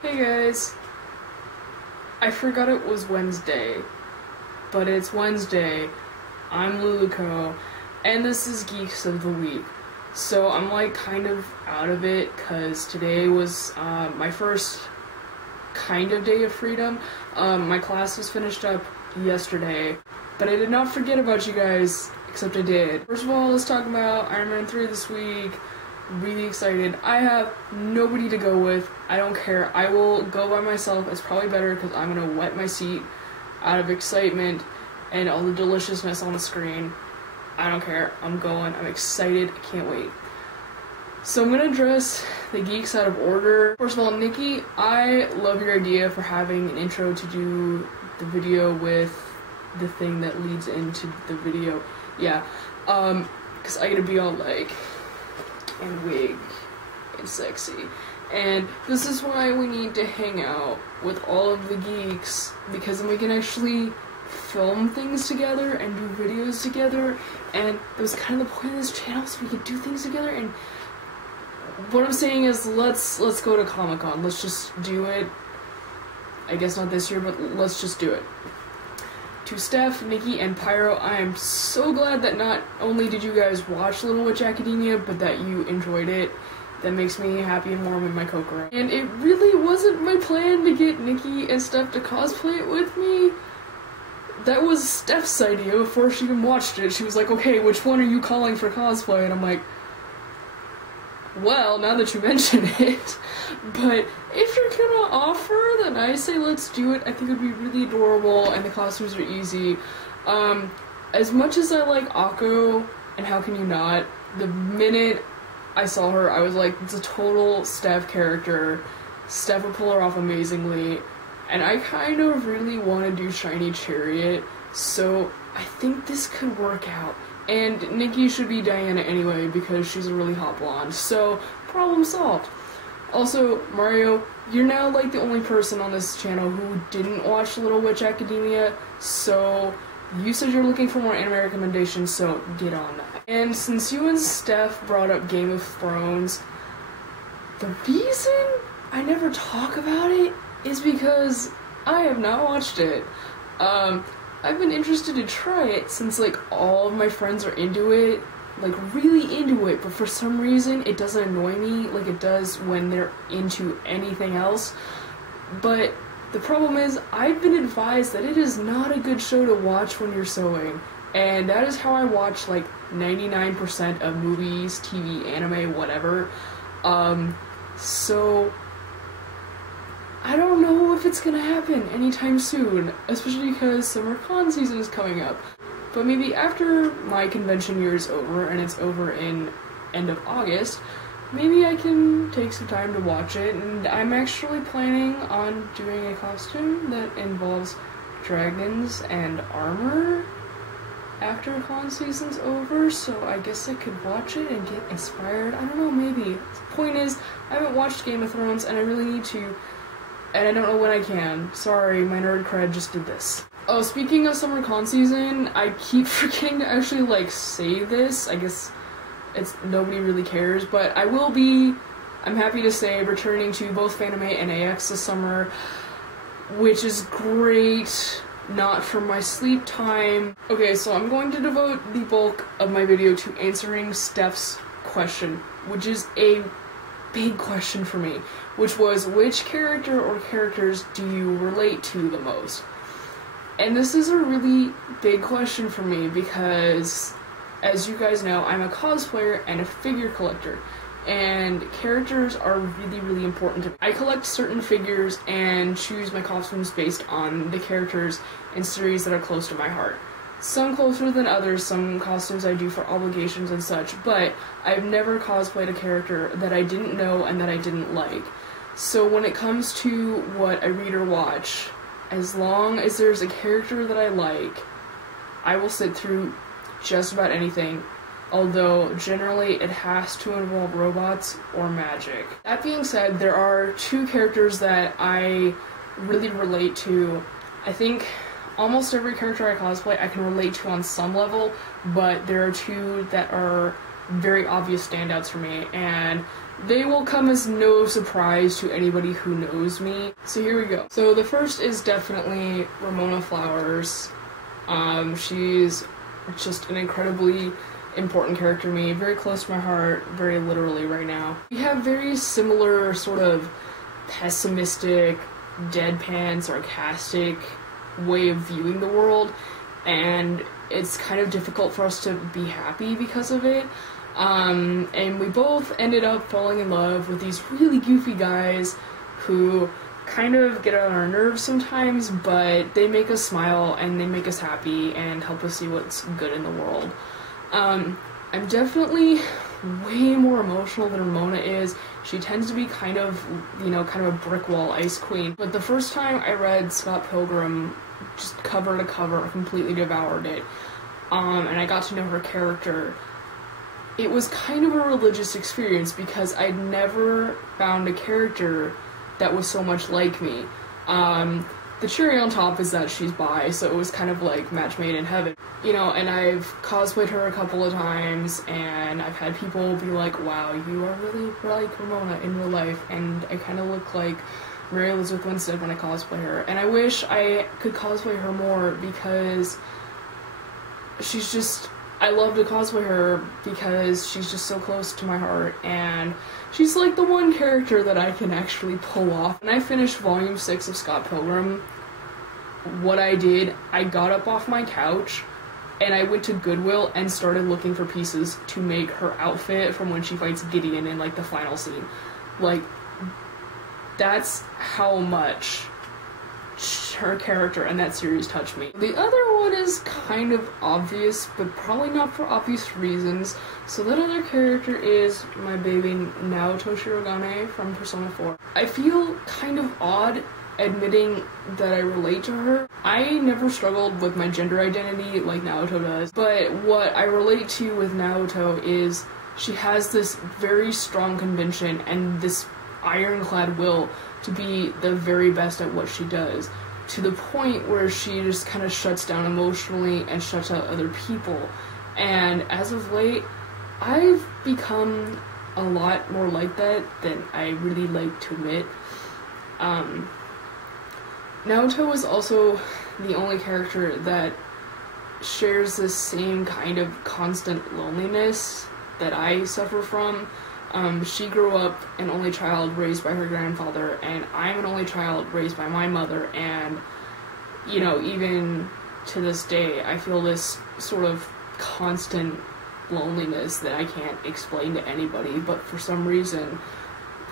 Hey guys, I forgot it was Wednesday, but it's Wednesday. I'm Luluco, and this is Geeks of the Week. So I'm like kind of out of it because today was my first kind of day of freedom. My class was finished up yesterday, but I did not forget about you guys, except I did. First of all, let's talk about Iron Man 3 this week. Really excited. I have nobody to go with. I don't care. I will go by myself. It's probably better because I'm gonna wet my seat out of excitement and all the deliciousness on the screen. I don't care. I'm going. I'm excited. I can't wait. So I'm gonna address the geeks out of order. First of all, Nikki, I love your idea for having an intro to do the video with the thing that leads into the video. Yeah, because I gotta be all like and wig and sexy, and this is why we need to hang out with all of the geeks, because then we can actually film things together and do videos together, and that was kind of the point of this channel, so we could do things together. And what I'm saying is let's go to Comic-Con. Let's just do it. I guess not this year, but let's just do it. To Steff, Nikki, and Pyro, I am so glad that not only did you guys watch Little Witch Academia, but that you enjoyed it. That makes me happy and warm in my cocoa. And it really wasn't my plan to get Nikki and Steff to cosplay it with me. That was Steff's idea before she even watched it. She was like, okay, which one are you calling for cosplay? And I'm like, well, now that you mention it. But if you're gonna offer, then I say let's do it. I think it would be really adorable, and the costumes are easy. As much as I like Akko, and how can you not, the minute I saw her, I was like, it's a total Steff character. Steff would pull her off amazingly, and I kind of really want to do Shiny Chariot, so I think this could work out. And Nikki should be Diana anyway, because she's a really hot blonde, so problem solved. Also, Mario, you're now like the only person on this channel who didn't watch Little Witch Academia, so you said you're looking for more anime recommendations, so get on that. And since you and Steff brought up Game of Thrones, the reason I never talk about it is because I have not watched it. I've been interested to try it since like all of my friends are into it, like really into it, but for some reason it doesn't annoy me like it does when they're into anything else. But the problem is, I've been advised that it is not a good show to watch when you're sewing, and that is how I watch like 99% of movies, TV, anime, whatever. So I don't know if it's gonna happen anytime soon, especially because summer con season is coming up. But maybe after my convention year is over, and it's over in end of August, maybe I can take some time to watch it. And I'm actually planning on doing a costume that involves dragons and armor after con season's over, so I guess I could watch it and get inspired. I don't know, maybe. The point is, I haven't watched Game of Thrones, and I really need to. And I don't know when I can. Sorry, my nerd cred just did this. Oh, speaking of summer con season, I keep forgetting to actually, like, say this. I guess it's nobody really cares, but I will be, I'm happy to say, returning to both Fanime and AX this summer, which is great, not for my sleep time. Okay, so I'm going to devote the bulk of my video to answering Steff's question, which is a big question for me, which was, which character or characters do you relate to the most? And this is a really big question for me because, as you guys know, I'm a cosplayer and a figure collector, and characters are really, really important to me. I collect certain figures and choose my costumes based on the characters and series that are close to my heart. Some closer than others, some costumes I do for obligations and such, but I've never cosplayed a character that I didn't know and that I didn't like. So when it comes to what I read or watch, as long as there's a character that I like, I will sit through just about anything, although generally it has to involve robots or magic. That being said, there are two characters that I really relate to. I think almost every character I cosplay I can relate to on some level, but there are two that are very obvious standouts for me, and they will come as no surprise to anybody who knows me. So here we go. So the first is definitely Ramona Flowers. She's just an incredibly important character to me, very close to my heart, very literally right now. We have very similar sort of pessimistic, deadpan, sarcastic way of viewing the world, and it's kind of difficult for us to be happy because of it. And we both ended up falling in love with these really goofy guys who kind of get on our nerves sometimes, but they make us smile and they make us happy and help us see what's good in the world. I'm definitely way more emotional than Ramona is. She tends to be kind of a brick wall ice queen. But the first time I read Scott Pilgrim, just cover to cover, I completely devoured it. And I got to know her character. It was kind of a religious experience because I'd never found a character that was so much like me. The cherry on top is that she's bi, so it was kind of like match made in heaven. You know, and I've cosplayed her a couple of times, and I've had people be like, wow, you are really like Ramona in real life, and I kind of look like Mary Elizabeth Winstead when I cosplay her. And I wish I could cosplay her more because she's just, I love to cosplay her because she's just so close to my heart, and she's like the one character that I can actually pull off. When I finished volume 6 of Scott Pilgrim, what I did, I got up off my couch and I went to Goodwill and started looking for pieces to make her outfit from when she fights Gideon in like the final scene. Like, that's how much her character and that series touched me. The other one is kind of obvious, but probably not for obvious reasons. So that other character is my baby Naoto Shirogane from Persona 4. I feel kind of odd admitting that I relate to her. I never struggled with my gender identity like Naoto does, but what I relate to with Naoto is she has this very strong conviction and this ironclad will to be the very best at what she does, to the point where she just kind of shuts down emotionally and shuts out other people. And as of late, I've become a lot more like that than I really like to admit. Naoto is also the only character that shares this same kind of constant loneliness that I suffer from. She grew up an only child raised by her grandfather, and I'm an only child raised by my mother, and, you know, even to this day, I feel this sort of constant loneliness that I can't explain to anybody, but for some reason,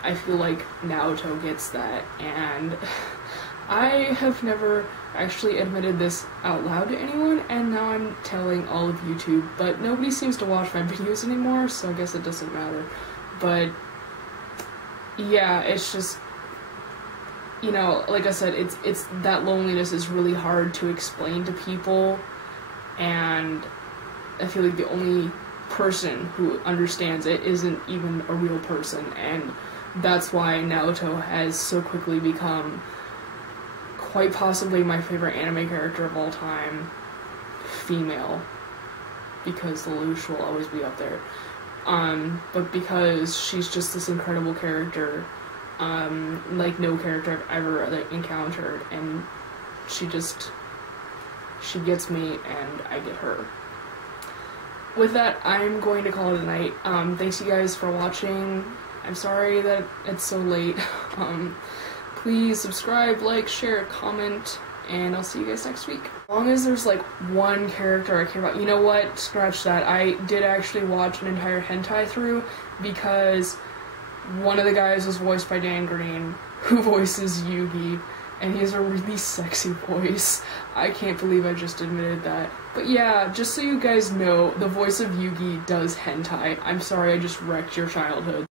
I feel like Naoto gets that, and I have never actually admitted this out loud to anyone, and now I'm telling all of YouTube, but nobody seems to watch my videos anymore, so I guess it doesn't matter. But yeah, it's just, you know, like I said, it's that loneliness is really hard to explain to people, and I feel like the only person who understands it isn't even a real person, and that's why Naoto has so quickly become quite possibly my favorite anime character of all time, female, because Lelouch will always be up there. But because she's just this incredible character, like no character I've ever encountered, and she gets me and I get her. With that, I'm going to call it a night. Thanks you guys for watching. I'm sorry that it's so late. Please subscribe, like, share, comment, and I'll see you guys next week. As long as there's like one character I care about. You know what? Scratch that. I did actually watch an entire hentai through because one of the guys was voiced by Dan Green, who voices Yugi, and he has a really sexy voice. I can't believe I just admitted that. But yeah, just so you guys know, the voice of Yugi does hentai. I'm sorry I just wrecked your childhood.